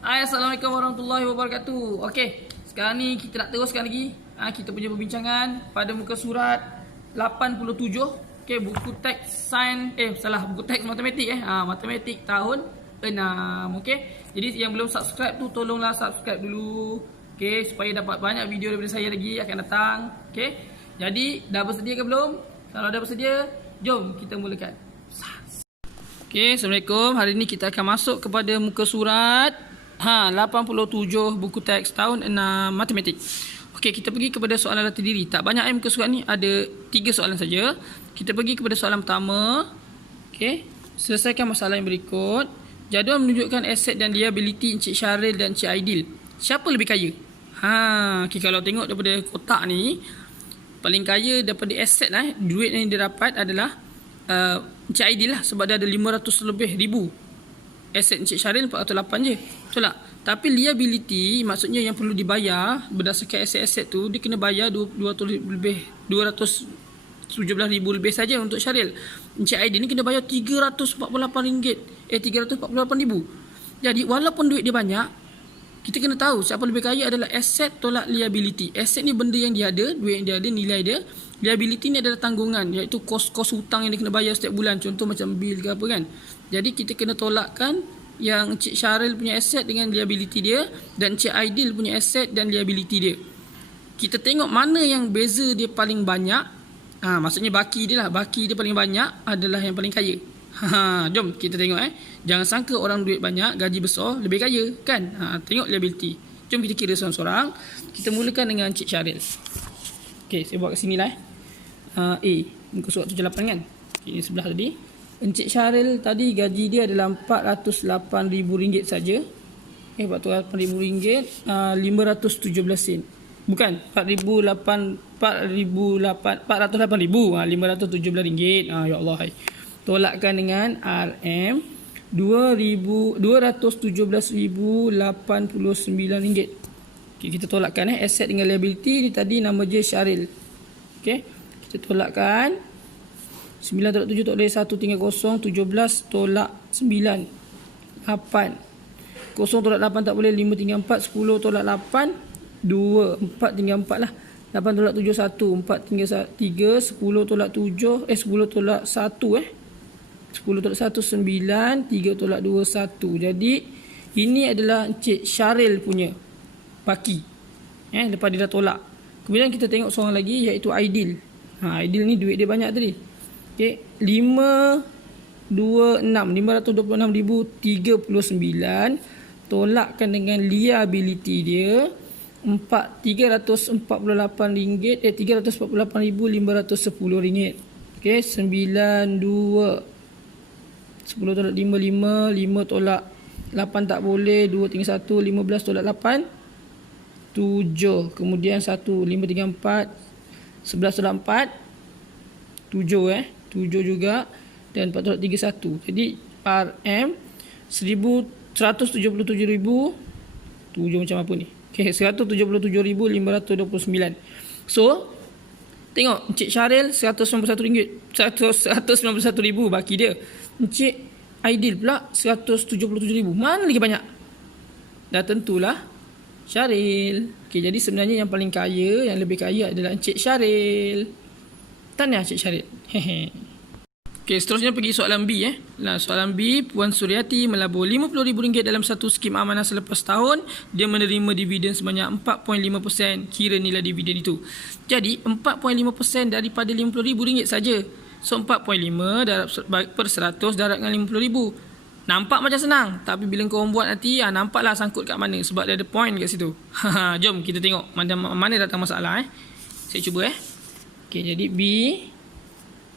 Hai, Assalamualaikum warahmatullahi wabarakatuh. Okey, sekarang ni kita nak teruskan lagi kita punya perbincangan pada muka surat 87. Okey, buku teks sains buku teks matematik matematik tahun 6. Okey. Jadi yang belum subscribe tu tolonglah subscribe dulu. Okey, supaya dapat banyak video daripada saya lagi akan datang. Okey. Jadi dah bersedia ke belum? Kalau dah bersedia, jom kita mulakan. Okey, Assalamualaikum. Hari ni kita akan masuk kepada muka surat 87 buku teks tahun 6 matematik. Okey, kita pergi kepada soalan latih diri. Tak banyak muka surat ni, ada 3 soalan saja. Kita pergi kepada soalan pertama. Okey, selesaikan masalah yang berikut. Jadual menunjukkan aset dan liability Encik Syaril dan Encik Aidil. Siapa lebih kaya? Okey, kalau tengok daripada kotak ni, paling kaya daripada aset duit yang dia dapat adalah Encik Aidil lah, sebab dia ada 500 lebih ribu. Aset Encik Syaril 408 je. Betul tak? Tapi liability, maksudnya yang perlu dibayar berdasarkan aset-aset tu, dia kena bayar 217,000 lebih saja untuk Syaril. Encik Aidil ni kena bayar RM348. RM348,000. Jadi walaupun duit dia banyak, kita kena tahu siapa lebih kaya adalah aset tolak liability. Aset ni benda yang dia ada, duit yang dia ada, nilai dia. Liability ni adalah tanggungan, iaitu kos-kos hutang yang dia kena bayar setiap bulan. Contoh macam bil ke apa kan. Jadi kita kena tolakkan yang Encik Syaril punya aset dengan liability dia, dan Encik Aidil punya aset dan liability dia. Kita tengok mana yang beza dia paling banyak. Maksudnya baki dia lah. Baki dia paling banyak adalah yang paling kaya. Jom kita tengok Jangan sangka orang duit banyak, gaji besar, lebih kaya kan. Tengok liability. Jom kita kira seorang-seorang. Kita mulakan dengan Encik Syaril. Okey, saya buat kat sini lah A, muka surat 78 kan. Okay, ini sebelah tadi. Encik Syaril tadi gaji dia adalah RM408,000 saja. RM408,000, 517 sen. Bukan, 408,000, 517 ringgit. Ya Allah. Tolakkan dengan RM 217,089 ringgit. Okay, kita tolakkan aset dengan liability ni tadi nama je Syaril. Okey, kita tolakkan 9 tolak 7 tak boleh, 1 tinggal kosong, 17 tolak 9, 8. Kosong tolak 8 tak boleh, 5 tinggal 4, 10 tolak 8, 2, 4 tinggal 4 lah. 8 tolak 7, 1, 4 tinggal 3, 10 tolak 7, 10 tolak 1 10 tolak 1, 9, 3 tolak 2, 1. Jadi, ini adalah Encik Syaril punya baki. Lepas dia dah tolak. Kemudian kita tengok seorang lagi, iaitu Aidil. Aidil ni duit dia banyak tadi. Okay, 526,039 tolakkan dengan liability dia RM348,510. Okay, 92, 10 tolak 5, 5, 5 tolak 8 tak boleh, 2 tinggal 1, 15 tolak 8, 7. Kemudian 1, 5 tinggal 4, 11 tolak 4, 7 7 juga, dan 4 tolak 3, 1. Jadi RM 177,000. 7 macam apa ni? Okay, 177,529. So, tengok Encik Syaril RM191, 191,000 baki dia. Encik Aidil pula 177,000. Mana lagi banyak? Dah tentulah Syaril. Okay, jadi sebenarnya yang paling kaya, yang lebih kaya adalah Encik Syaril. Tahniah Encik Syaril. Okey, seterusnya pergi soalan B. Soalan B, Puan Suryati melabur RM50,000 dalam satu skim amanah selepas tahun. Dia menerima dividen sebanyak 4.5%. Kira nilai dividen itu. Jadi 4.5% daripada RM50,000 saja. So 4.5 darab per 100 darab dengan RM50,000. Nampak macam senang, tapi bila kau buat nanti nampaklah sangkut kat mana, sebab dia ada point kat situ. Jom kita tengok mana datang masalah. Saya cuba Okey, jadi B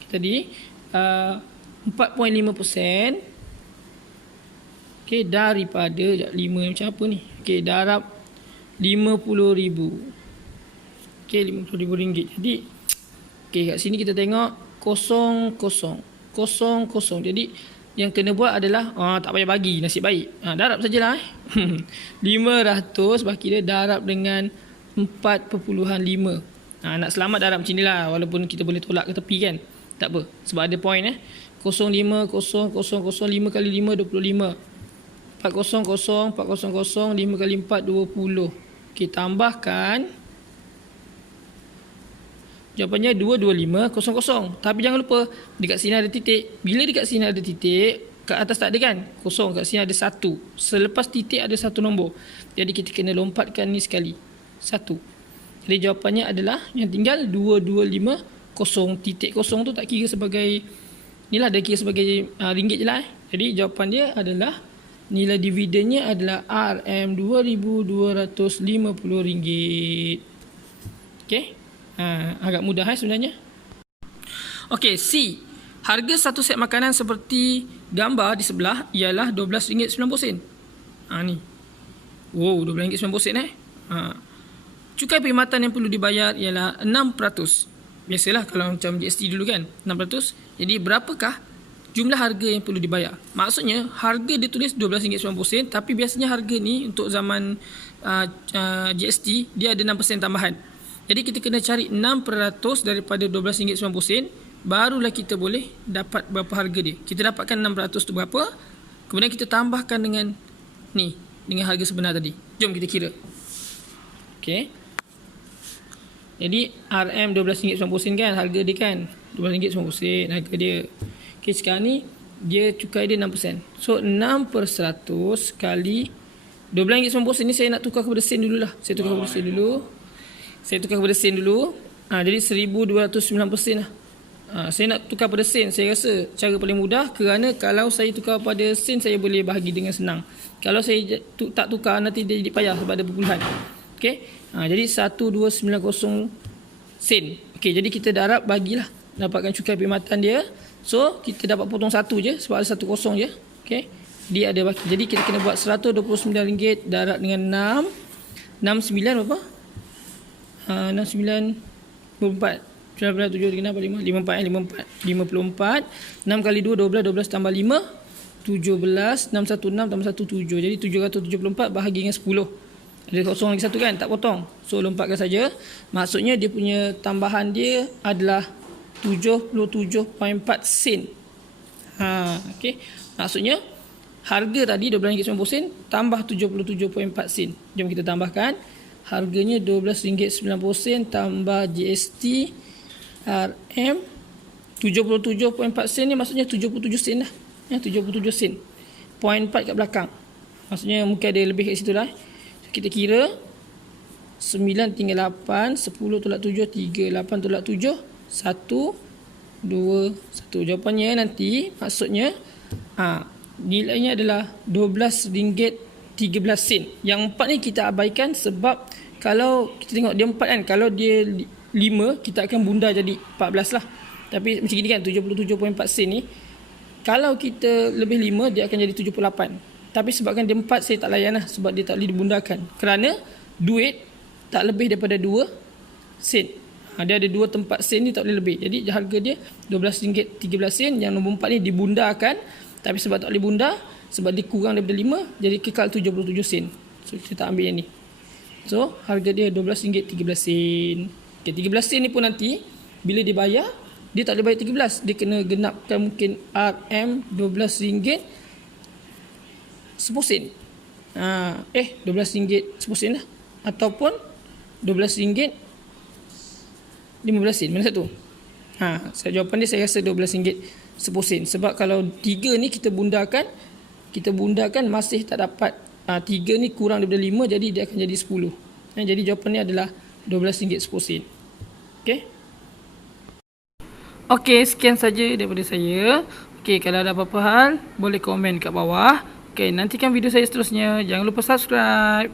tadi 4.5%. Okey, daripada 5 macam apa ni? Okey, darab RM50,000. Okey, RM50,000. Jadi okey, kat sini kita tengok kosong. Jadi yang kena buat adalah tak payah bagi, nasib baik. Darab sajalah 500 baki dia darab dengan 4.5. Nak selamat darab macam ni lah, walaupun kita boleh tolak ke tepi kan. Tak apa, sebab ada point 05, 0, 0, 0, 5 kali 5, 25. 400, 400, 5 kali 4, 20. Okey, tambahkan. Jawapannya 22500. Tapi jangan lupa, dekat sini ada titik. Bila dekat sini ada titik, kat atas tak ada kan? Kosong, kat sini ada 1. Selepas titik ada 1 nombor. Jadi kita kena lompatkan ni sekali. 1. Jadi jawapannya adalah yang tinggal 2250. Titik kosong tu tak kira sebagai, ni lah, dia kira sebagai ringgit je lah. Jadi jawapan dia adalah, nilai dividennya adalah RM2,250. Okey. Agak mudah sebenarnya. Okey, C. Harga satu set makanan seperti gambar di sebelah ialah RM12.90. Ni. Wow, RM12.90 Cukai perkhidmatan yang perlu dibayar ialah 6%. Biasalah kalau macam GST dulu kan, 6%. Jadi berapakah jumlah harga yang perlu dibayar? Maksudnya harga dia tulis RM12.90, tapi biasanya harga ni untuk zaman GST dia ada 6% tambahan. Jadi kita kena cari 6% daripada RM12.90, barulah kita boleh dapat berapa harga dia. Kita dapatkan 6% tu berapa, kemudian kita tambahkan dengan ni, dengan harga sebenar tadi. Jom kita kira. Okey. Jadi RM12.90 kan harga dia kan, RM12.90 harga dia. Okey, sekarang ni dia cukai dia 6%. So 6% kali RM12.90 ni saya nak tukar kepada sen dululah. Saya tukar kepada sen dulu. Jadi 1290 sen lah. Saya nak tukar pada sen. Saya rasa cara paling mudah, kerana kalau saya tukar pada sen, saya boleh bahagi dengan senang. Kalau saya tak tukar, nanti dia jadi payah sebab ada perpuluhan. Okey. Jadi 1290 sen. Okey, jadi kita darab bagilah, dapatkan cukai perkhidmatan dia. So kita dapat potong 1 je sebab ada 1 kosong je. Okey. Dia ada baki. Jadi kita kena buat RM129 darab dengan 6. 69 berapa? 69 54. 9, 7, 3, 4, 5, 54. 6 kali 2, 12. 12 tambah 5, 17. 616 tambah 1, 7. Jadi 774 bahagi dengan 10. Ada kosong lagi 1 kan? Tak potong. So lompatkan saja. Maksudnya dia punya tambahan dia adalah 77.4 sen. Okey. Maksudnya harga tadi RM12.90 tambah 77.4 sen. Jom kita tambahkan. Harganya RM12.90 tambah GST RM 77.4 sen ni maksudnya 77 sen lah. 77 sen. 0.4 kat belakang. Maksudnya mungkin ada lebih kat situ lah. So, kita kira 9 tinggal 8, 10 tolak 7, 3, 8 tolak 7, 1, 2, 1. Jawapannya nanti maksudnya nilainya adalah RM12.13. Yang 4 ni kita abaikan sebab kalau kita tengok dia 4 kan, kalau dia 5 kita akan bunda jadi 14 lah. Tapi macam gini kan, 77.4 sen ni, kalau kita lebih 5 dia akan jadi 78. Tapi sebabkan dia 4 saya tak layan lah, sebab dia tak boleh dibundakan. Kerana duit tak lebih daripada 2 sen. Dia ada 2 tempat sen ni tak boleh lebih. Jadi harga dia RM12.13. Yang nombor 4 ni dibundakan, tapi sebab tak boleh bunda, sebab dia kurang daripada 5, jadi kekal 77 sen. So kita tak ambil yang ni. So harga dia RM12.13. Okay, 13 sen ni pun nanti bila dia bayar, dia tak boleh bayar 13. Dia kena genapkan mungkin RM12.10 sen. RM12.10 sen lah. Ataupun RM12.15 sen. Mana satu? Jawapan dia saya rasa RM12.10 sen. Sebab kalau 3 ni kita bundakan masih tak dapat. 3 ni kurang daripada 5, jadi dia akan jadi 10. Jadi jawapan ni adalah RM12.10 sen. Okey. Okey, sekian saja daripada saya. Okey, kalau ada apa-apa hal, boleh komen kat bawah. Okey, nantikan video saya seterusnya. Jangan lupa subscribe.